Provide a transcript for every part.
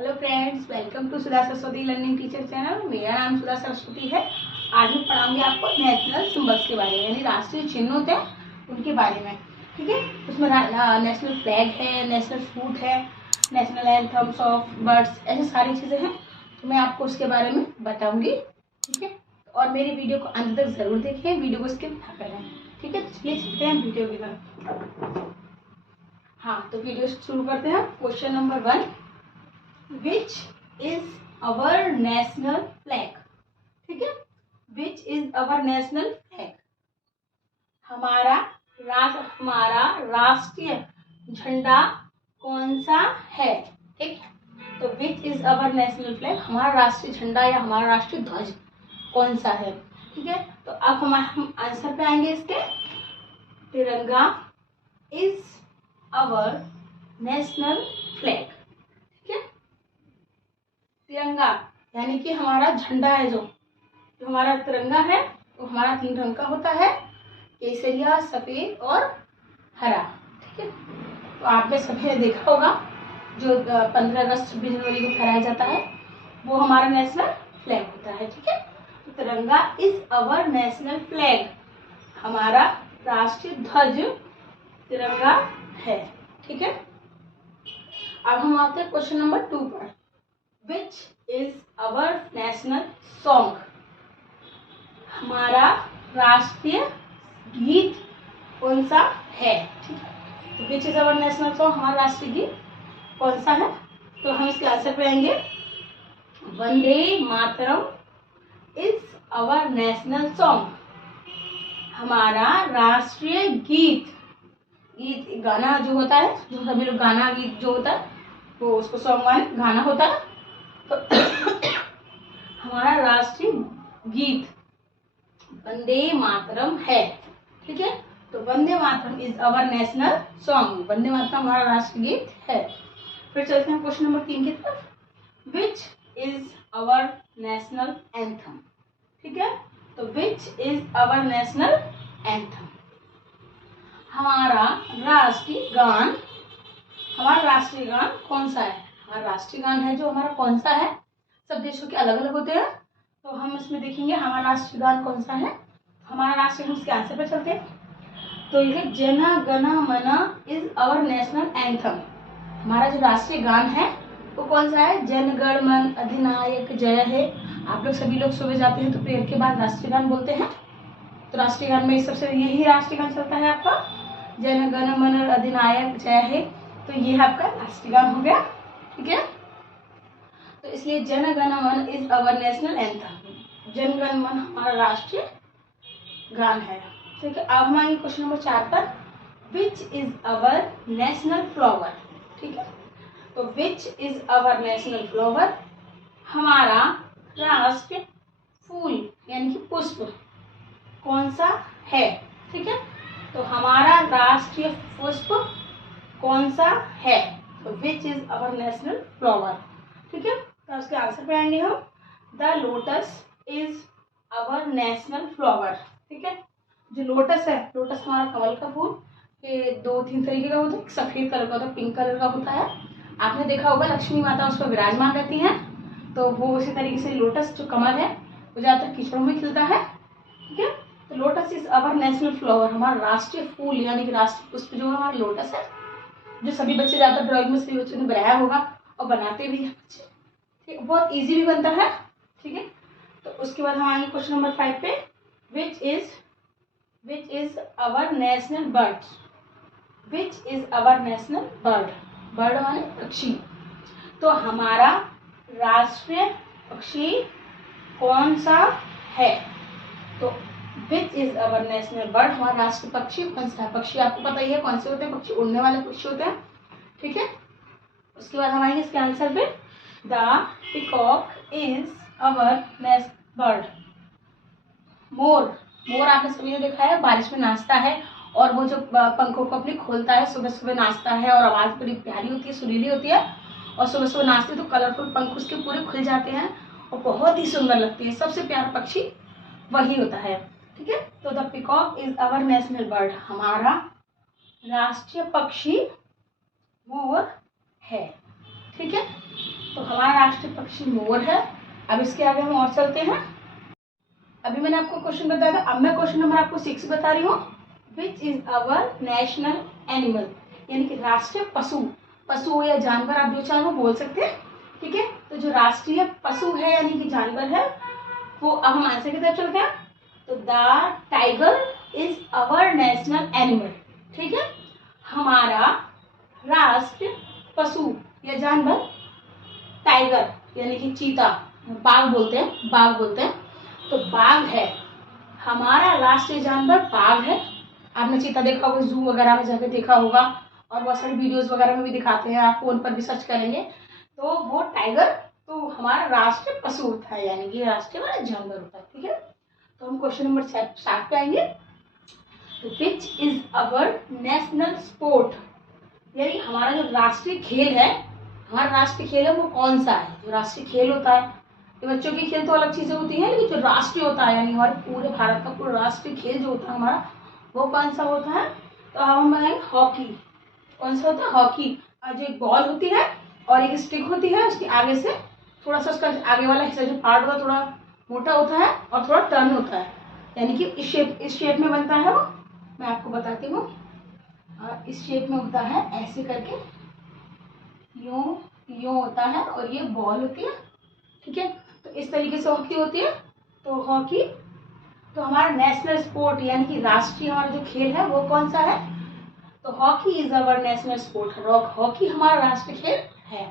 Hello friends, welcome to Sudha Saraswati learning teacher channel. मेरा नाम सुधा सरस्वती है। आज मैं पढ़ाऊंगी आपको नेशनल सिंबल्स के बारे में, यानी राष्ट्रीय चिन्ह होते हैं उनके बारे में। ठीक है, उसमें नेशनल फ्लैग है, नेशनल फ्रूट है, नेशनल एंथम्स ऑफ बर्ड्स, ऐसी सारी चीज़ें हैं। तो मैं आपको उसके बारे में बताऊँगी। ठीक है, और मेरी वीडियो को अंत तक ज़रूर देखें, वीडियो को स्किप ना करें। ठीक है, चलिए चलते हैं वीडियो की तरफ। हाँ, तो वीडियो शुरू करते हैं। Question number 1, Which is our national flag? ठीक है, Which is our national flag? हमारा राष्ट्रीय झंडा कौन सा है? ठीक, तो Which is our national flag? हमारा राष्ट्रीय झंडा या हमारा राष्ट्रीय ध्वज कौन सा है? ठीक है, तो अब हम आंसर पे आएंगे इसके। तिरंगा is our national flag। तिरंगा यानी कि हमारा झंडा है, जो हमारा तिरंगा है वो हमारा 3 रंग का होता है, केसरिया, सफेद और हरा। ठीक है, तो आपने सफेद देखा होगा जो 15 अगस्त 26 जनवरी को फहराया जाता है, वो हमारा नेशनल फ्लैग होता है। ठीक है, तो तिरंगा इज अवर नेशनल फ्लैग, हमारा राष्ट्रीय ध्वज तिरंगा है। ठीक है, अब हम आते हैं क्वेश्चन नंबर 2 पर। Which is our national song? हमारा राष्ट्रीय गीत कौन सा है? ठीक है, तो Which is our national song? हमारा राष्ट्रीय गीत कौन सा है? तो हम इसके आंसर पे आएंगे। Vande Mataram is our national song। हमारा राष्ट्रीय गीत गाना जो होता है, जो सभी लोग गाना गीत जो होता है वो उसको सॉन्ग माने गाना होता है। तो हमारा राष्ट्रीय गीत वंदे मातरम है। ठीक है, तो Vande Mataram is our national song, Vande Mataram हमारा राष्ट्रीय गीत है। फिर चलते हैं क्वेश्चन नंबर 3 की तरफ। Which is our national anthem? ठीक है, तो which is our national anthem? हमारा राष्ट्रीय गान, हमारा राष्ट्रीय गान कौन सा है? हमारा राष्ट्रीय गान है जो हमारा कौन सा है? सब देशों के अलग अलग होते हैं, तो हम इसमें देखेंगे हमारा राष्ट्रीय गान कौन सा है। हमारा राष्ट्रीय गान, उसके आंसर पे चलते हैं। तो ये जन गण मन इज आवर नेशनल एंथम। हमारा जो राष्ट्रीय गान है वो कौन सा है? जन गण मन अधिनायक जय है। आप लोग सभी लोग सुबह जाते हैं तो प्रेयर के बाद राष्ट्रीय गान बोलते हैं, तो राष्ट्रीय गान में सबसे यही राष्ट्रीय गान चलता है आपका, जन गण मन अधिनायक जय है। तो ये आपका राष्ट्रीय गान हो गया। ठीक है, तो इसलिए जन गण मन is our national anthem, Jana Gana मन हमारा राष्ट्रीय गान है। ठीक है, अब हम आएंगे क्वेश्चन नंबर 4 पर। Which is our national flower? ठीक है, तो which is our national flower? हमारा राष्ट्रीय फूल यानी कि पुष्प कौन सा है? ठीक है, तो हमारा राष्ट्रीय पुष्प कौन सा है? तो which is our national flower? ठीक है, तो उसके आंसर पे आएंगे हम। The lotus is our national flower. ठीक है, जो लोटस है, लोटस हमारा कमल का फूल, ये 2-3 तरीके का होता है। सफेद कलर का होता है, पिंक कलर का होता है। आपने देखा होगा लक्ष्मी माता उस पर विराजमान रहती हैं, तो वो उसी तरीके से लोटस जो कमल है वो ज्यादातर कीचड़ों में खिलता है। ठीक है, तो lotus is our national flower, हमारा राष्ट्रीय फूल यानी कि राष्ट्रीय पुष्प जो हमारा लोटस है, जो सभी बच्चे ज्यादातर ड्राइंग में सभी बच्चों ने बनाया होगा और बनाते भी हैं बच्चे। ठीक, बहुत इजी भी बनता है। ठीक है, तो उसके बाद हम आएंगे क्वेश्चन नंबर 5 पे। Which is our national bird? Which is our national bird? Bird माने पक्षी। तो हमारा राष्ट्रीय पक्षी कौन सा है? तो which is our national bird, हमारा राष्ट्रीय पक्षी कौन सा है? पक्षी आपको पता ही है कौन से होते हैं, पक्षी उड़ने वाले पक्षी होते हैं। ठीक है, उसके बाद हम आएंगे इसके आंसर पे। The peacock is our national bird. मोर आपने सभी ने देखा है, बारिश में नाचता है और वो जो पंखों को अपनी खोलता है, सुबह सुबह नाचता है और आवाज बड़ी प्यारी होती है, सुरीली होती है, और सुबह सुबह नाचते तो कलरफुल पंख उसके पूरे खुल जाते हैं और बहुत ही सुंदर लगती है। सबसे प्यारा पक्षी वही होता है। ठीक है, तो the peacock is our national bird, हमारा राष्ट्रीय पक्षी मोर है। ठीक है, तो हमारा राष्ट्रीय पक्षी मोर है। अब इसके आगे हम और चलते हैं। अभी मैंने आपको क्वेश्चन बताया था, अब मैं क्वेश्चन नंबर आपको 6 बता रही हूँ। Which is our national animal, यानी कि राष्ट्रीय पशु, पशु या जानवर आप जो चाहो बोल सकते हैं, ठीक है। तो जो राष्ट्रीय पशु है यानी कि जानवर है वो, अब हम आंसर की तरफ चलते हैं। तो the tiger is our national animal, ठीक है। हमारा राष्ट्रीय पशु या जानवर टाइगर यानी कि चीता, बाघ बोलते हैं, बाघ बोलते हैं, तो बाघ है हमारा राष्ट्रीय जानवर, बाघ है। आपने चीता देखा होगा, जू वगैरह में जाकर देखा होगा, और बहुत सारी वीडियोस वगैरह में भी दिखाते हैं, आप फोन पर भी सर्च करेंगे तो वो टाइगर तो हमारा राष्ट्रीय पशु होता है, यानी कि राष्ट्रीय वाला जानवर होता है, ठीक है। तो हम क्वेश्चन नंबर 7 पे आएंगे। तो which is our national sport, यानी हमारा जो राष्ट्रीय खेल है, हमारा राष्ट्रीय खेल है वो कौन सा है। जो राष्ट्रीय खेल होता है, ये बच्चों की खेल तो अलग चीजें होती हैं, लेकिन जो राष्ट्रीय होता है यानी हमारे पूरे भारत का पूरा राष्ट्रीय खेल जो होता है हमारा, वो कौन सा होता है। तो हम हॉकी, कौन सा होता है, हॉकी। जो एक बॉल होती है और एक स्टिक होती है, उसके आगे से थोड़ा सा उसका आगे वाला हिस्सा जो पार्ट होता है थोड़ा मोटा होता है और थोड़ा टर्न होता है, यानी कि इस शेप में बनता है वो। मैं आपको बताती हूँ, इस शेप में होता है ऐसे करके, यूं यूं होता है, और ये बॉल होती है, ठीक है। तो इस तरीके से हॉकी होती है। तो हॉकी तो हमारा नेशनल स्पोर्ट यानी कि राष्ट्रीय हमारा जो खेल है वो कौन सा है। तो hockey is our national sport, hockey हमारा राष्ट्रीय खेल है।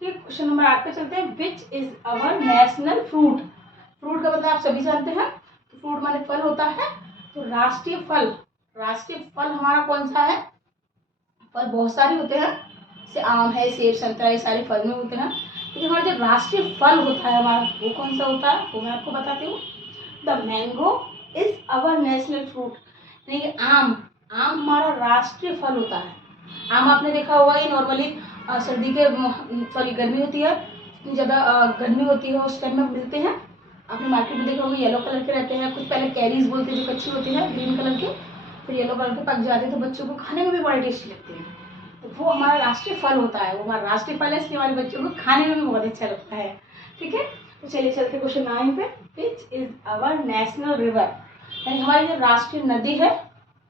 फिर क्वेश्चन नंबर 8 पे चलते हैं। Which is our national fruit, fruit का मतलब आप सभी जानते हैं, तो फ्रूट माने फल होता है। तो राष्ट्रीय फल, राष्ट्रीय फल हमारा कौन सा है। फल बहुत सारे होते हैं, जैसे आम है, सेब, संतरा, ये सारे फल में होते हैं, लेकिन हमारा जो राष्ट्रीय फल होता है हमारा वो कौन सा होता है, वो मैं आपको बताती हूँ। The mango is our national fruit, यानी कि आम, आम हमारा राष्ट्रीय फल होता है। आम आपने देखा होगा, ये नॉर्मली सर्दी के सॉरी गर्मी होती है, इतनी ज़्यादा गर्मी होती है उस टाइम में मिलते हैं। आपने मार्केट में देखा होगा, येलो कलर के रहते हैं, कुछ पहले कैरीज बोलते हैं जो कच्ची होती है ग्रीन कलर की, फिर येलो कलर के पक जाते हैं, तो बच्चों को खाने में भी बड़े टेस्टी लगते हैं। तो वो हमारा राष्ट्रीय फल होता है, वो हमारा राष्ट्रीय फल है, इसलिए हमारे बच्चों को खाने में भी बहुत अच्छा लगता है, ठीक है। तो चलिए चलते क्वेश्चन 9 पे। Which is our national river, यानी हमारी जो राष्ट्रीय नदी है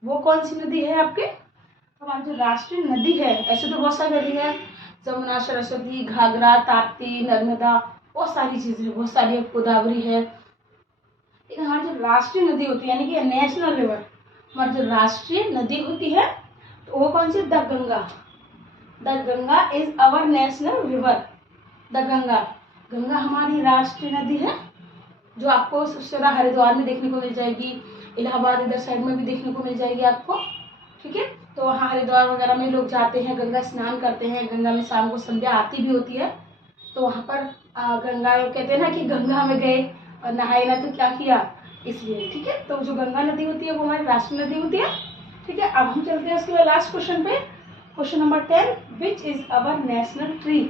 वो कौन सी नदी है आपके। हमारी जो राष्ट्रीय नदी है, ऐसे तो बहुत सारी नदी है, जमुना, सरस्वती, घाघरा, ताप्ती, नर्मदा, बहुत सारी चीजें, बहुत सारी, गोदावरी है, लेकिन हमारी जो राष्ट्रीय नदी होती है यानी कि नेशनल रिवर, हमारी जो राष्ट्रीय नदी होती है तो वो कौन सी, the Ganga. The Ganga is our national river, the Ganga, Ganga हमारी राष्ट्रीय नदी है, जो आपको सबसे ज्यादा हरिद्वार में देखने को मिल जाएगी, इलाहाबाद इधर साइड में भी देखने को मिल जाएगी आपको, ठीक है। तो वहाँ हरिद्वार वगैरह में लोग जाते हैं, गंगा स्नान करते हैं, गंगा में शाम को संध्या आरती भी होती है, तो वहाँ पर गंगा, कहते हैं ना कि गंगा में गए और नहाए ना तो क्या किया, इसलिए, ठीक है। तो जो गंगा नदी होती है वो हमारी राष्ट्रीय नदी होती है, ठीक है। अब हम चलते हैं उसके बाद लास्ट क्वेश्चन पे, question number 10। Which is our national tree,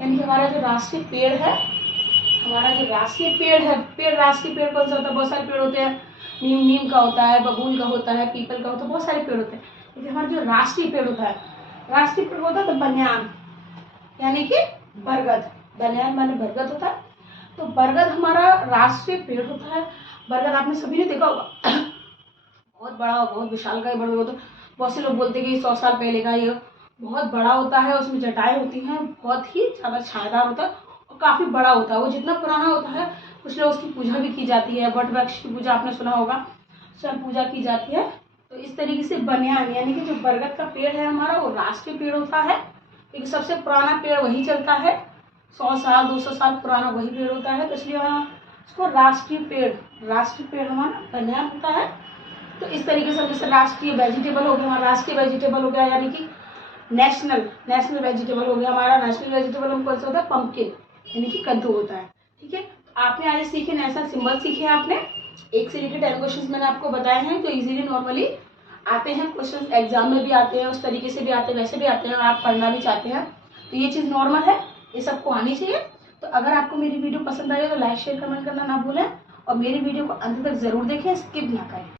यानी कि हमारा जो राष्ट्रीय पेड़ है, हमारा जो राष्ट्रीय पेड़ है, पेड़, राष्ट्रीय पेड़ कौन सा होता है, बहुत सारे पेड़ होते हैं, नीम का होता है, बबूल का होता है, पीपल का होता है, बहुत सारे पेड़ होते हैं, लेकिन हमारा जो राष्ट्रीय पेड़ होता है, राष्ट्रीय पेड़ होता है तो बनियान, यानी कि बरगद, बनियान माने बरगद होता है, तो बरगद हमारा राष्ट्रीय पेड़ होता है। बरगद आपने सभी ने देखा होगा, बहुत बड़ा, बहुत विशालकाय बड़ा होता है, बहुत से लोग बोलते हैं कि 100 साल पहले का, ये बहुत बड़ा होता है, उसमें जटाएं होती हैं, बहुत ही ज़्यादा छायादार होता है और काफ़ी बड़ा होता है। वो जितना पुराना होता है कुछ लोग उसकी पूजा भी की जाती है, वट वृक्ष की पूजा आपने सुना होगा, सब पूजा की जाती है। तो इस तरीके से बनियान यानी कि जो बरगद का पेड़ है हमारा वो राष्ट्रीय पेड़ होता है, क्योंकि सबसे पुराना पेड़ वही चलता है, 100 साल 200 साल पुराना वही पेड़ होता है, तो इसलिए उसको राष्ट्रीय पेड़ हमारा बनियान होता है। तो इस तरीके से जैसे राष्ट्रीय वेजिटेबल हो गया, हमारा राष्ट्रीय वेजिटेबल हो गया, यानी कि नेशनल वेजिटेबल हो गया हमारा, नेशनल वेजिटेबल हम कौन सा होता है, पंपकिन, यानी कि कद्दू होता है, ठीक है। आपने आज सीखे नेशनल सिंबल सीखे आपने, 1 से लेकर 10 क्वेश्चन मैंने आपको बताए हैं, जो इजीली नॉर्मली आते हैं, क्वेश्चन एग्जाम में भी आते हैं, उस तरीके से भी आते हैं, वैसे भी आते हैं, और आप पढ़ना भी चाहते हैं तो ये चीज़ नॉर्मल है, ये सबको आनी चाहिए। तो अगर आपको मेरी वीडियो पसंद आई तो लाइक शेयर कमेंट करना ना भूलें, और मेरी वीडियो को अंत तक जरूर देखें, स्किप ना करें।